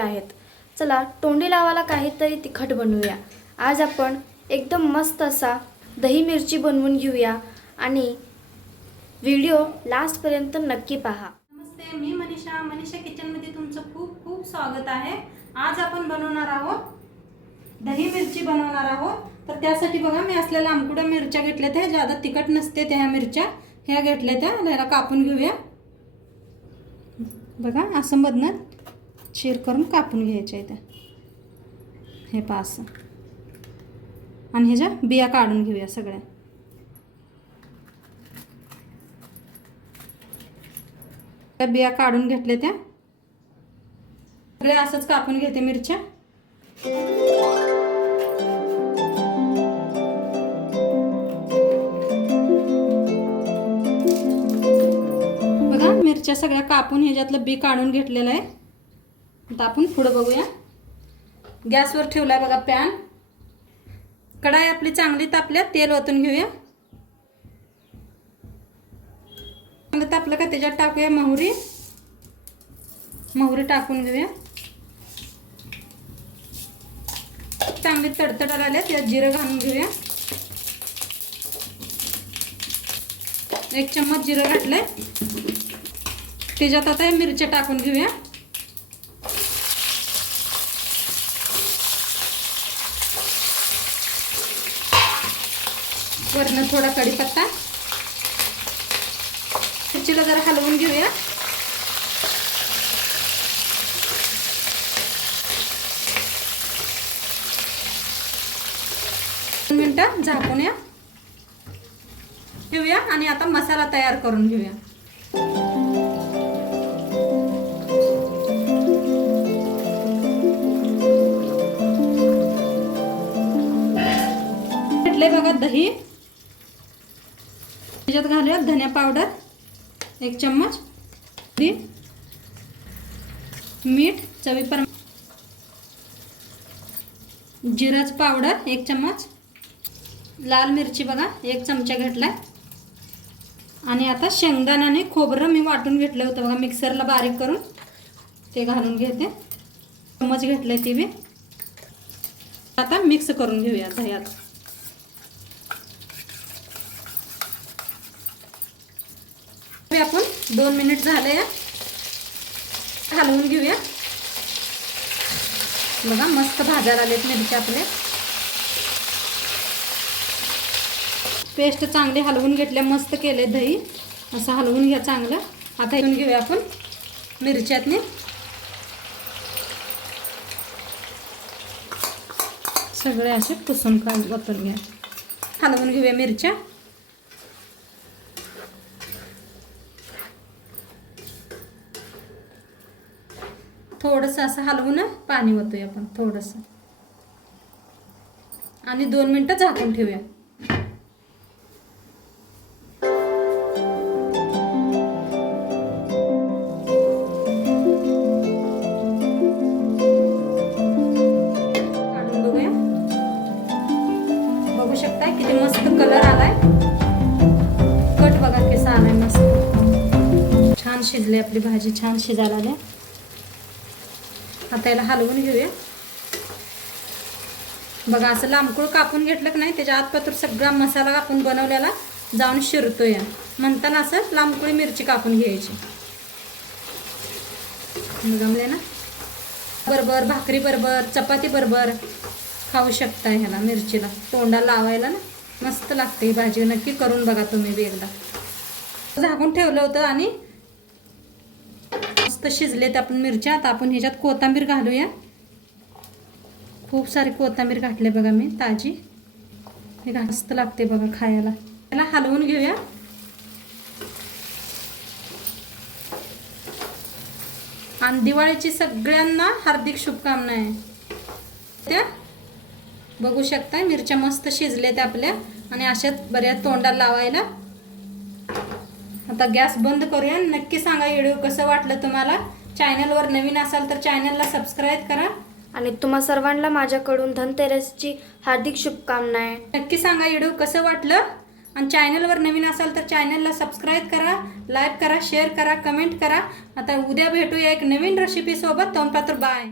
आहेत. चला तोंडी लावायला काहीतरी तिखट बनवूया. आज आपण एकदम मस्त असा दही मिरची बनवून घेऊया आणि व्हिडिओ लास्टपर्यंत नक्की पहा. नमस्ते मी मनीषा. मनीषा किचनमध्ये तुमचं खूप खूप स्वागत आहे. आज आपण बनवणार आहोत दही मिरची बनवणार आहोत. तर त्यासाठी बघा मी असलेल्या आमकुड्या मिरच्या घेतल्या त्या. ज्यादा तिखट नसते त्या मिरच्या. ह्या घेतल्या त्या. ह्याला कापून घेऊया. बघा असं मधनं चीर करून कापून घ्यायच्या आहेत हे पहा असं. आणि ह्याच्या बिया काढून घेऊया सगळ्या. त्या बिया काढून घेतल्या त्या. सगळ्या असंच कापून घेते मिरच्या. बघा मिरच्या सगळ्या कापून ह्याच्यातलं बी काढून घेतलेलं आहे. आता आपण पुढं बघूया. गॅसवर ठेवला आहे बघा पॅन. कढाई आपली चांगली तापल्या तेल ओतून घेऊया. चांगलं तापलं का त्याच्यात टाकूया मोहरी. मोहरी टाकून घेऊया. चांगली तडतड आल्या त्यात जिरं घालून घेऊया. एक चम्मच जिरं घातलंय. त्याच्यात आता मिरच्या टाकून घेऊया. वरनं थोडा कढीपत्ता. मिरचीला जरा हलवून घेऊया. दोन मिनटं झाकून या. घेऊया आणि आता मसाला तयार करून घेऊया. बघा दही. त्याच्यात घालूया धन्या पावडर एक चम्मच मीठ चवीपर जिराच पावडर एक चम्मच. लाल मिरची बघा एक चमचा घेतलाय. आणि आता शेंगदाण्याने खोबरं मी वाटून घेतलं होतं बघा मिक्सरला बारीक करून. ते घालून घेते. चम्मच घेतलं ती बी. आता मिक्स करून घेऊया दह्यात हे आपण दोन मिनिट झाले या. हलवून घेऊया. बघा मस्त भाजायला आलेत मिरच्या आपले पेस्ट चांगली हलवून घेतल्या मस्त केले दही. असं हलवून घ्या चांगलं. आता येऊन घेऊया आपण मिरच्यातने. सगळे असे पुसून काढून वतून घ्या. हलवून घेऊया मिरच्या. थोडंसं असं हलवून पाणी ओतूया आपण थोडंसं. आणि दोन मिनटं झाकून ठेवूया. काढून बघूया. बघू किती मस्त कलर कट बघा मस्त. छान शिजली आपली भाजी छान शिजायला आल्या आता याला हलवून घेऊया. बघा असं लांबकूळ कापून घेतलं की नाही त्याच्या आतपातूर सगळा मसाला आपण बनवलेला जाऊन शिरतोया. म्हणताना असं लांबकुळी मिरची कापून घ्यायची. जमले ना? बरोबर भाकरी बरोबर चपाती बरोबर खाऊ शकता ह्याला मिरचीला. तोंडाला लावायला ना मस्त लागते ही भाजी. नक्की करून बघा तुम्ही बी एकदा. झाकून ठेवलं होतं आणि मस्त शिजलेत आपण मिरच्या. आता आपण ह्याच्यात कोथांबीर घालूया. खूप सारी कोथांबीर घातली बघा मी ताजी. हे घास्त लागते बघा खायला. त्याला हलवून घेऊया. आणि दिवाळीची सगळ्यांना हार्दिक शुभकामना आहे. त्या बघू शकता मिरच्या मस्त शिजल्या आहेत आपल्या. आणि अशाच बऱ्याच तोंडाला लावायला आता गॅस बंद करूया. नक्की सांगा व्हिडिओ कसं वाटलं तुम्हाला? चॅनलवर नवीन असाल तर चॅनलला सबस्क्राईब करा. आणि तुम्हा सर्वांना माझ्याकडून धनतेरसची हार्दिक शुभकामना आहे नक्की सांगा व्हिडिओ कसं वाटलं? आणि चॅनलवर नवीन असाल तर चॅनलला सबस्क्राईब करा लाईक करा शेअर करा कमेंट करा. आता उद्या भेटूया एक नवीन रेसिपीसोबत तोंडपात्र बाय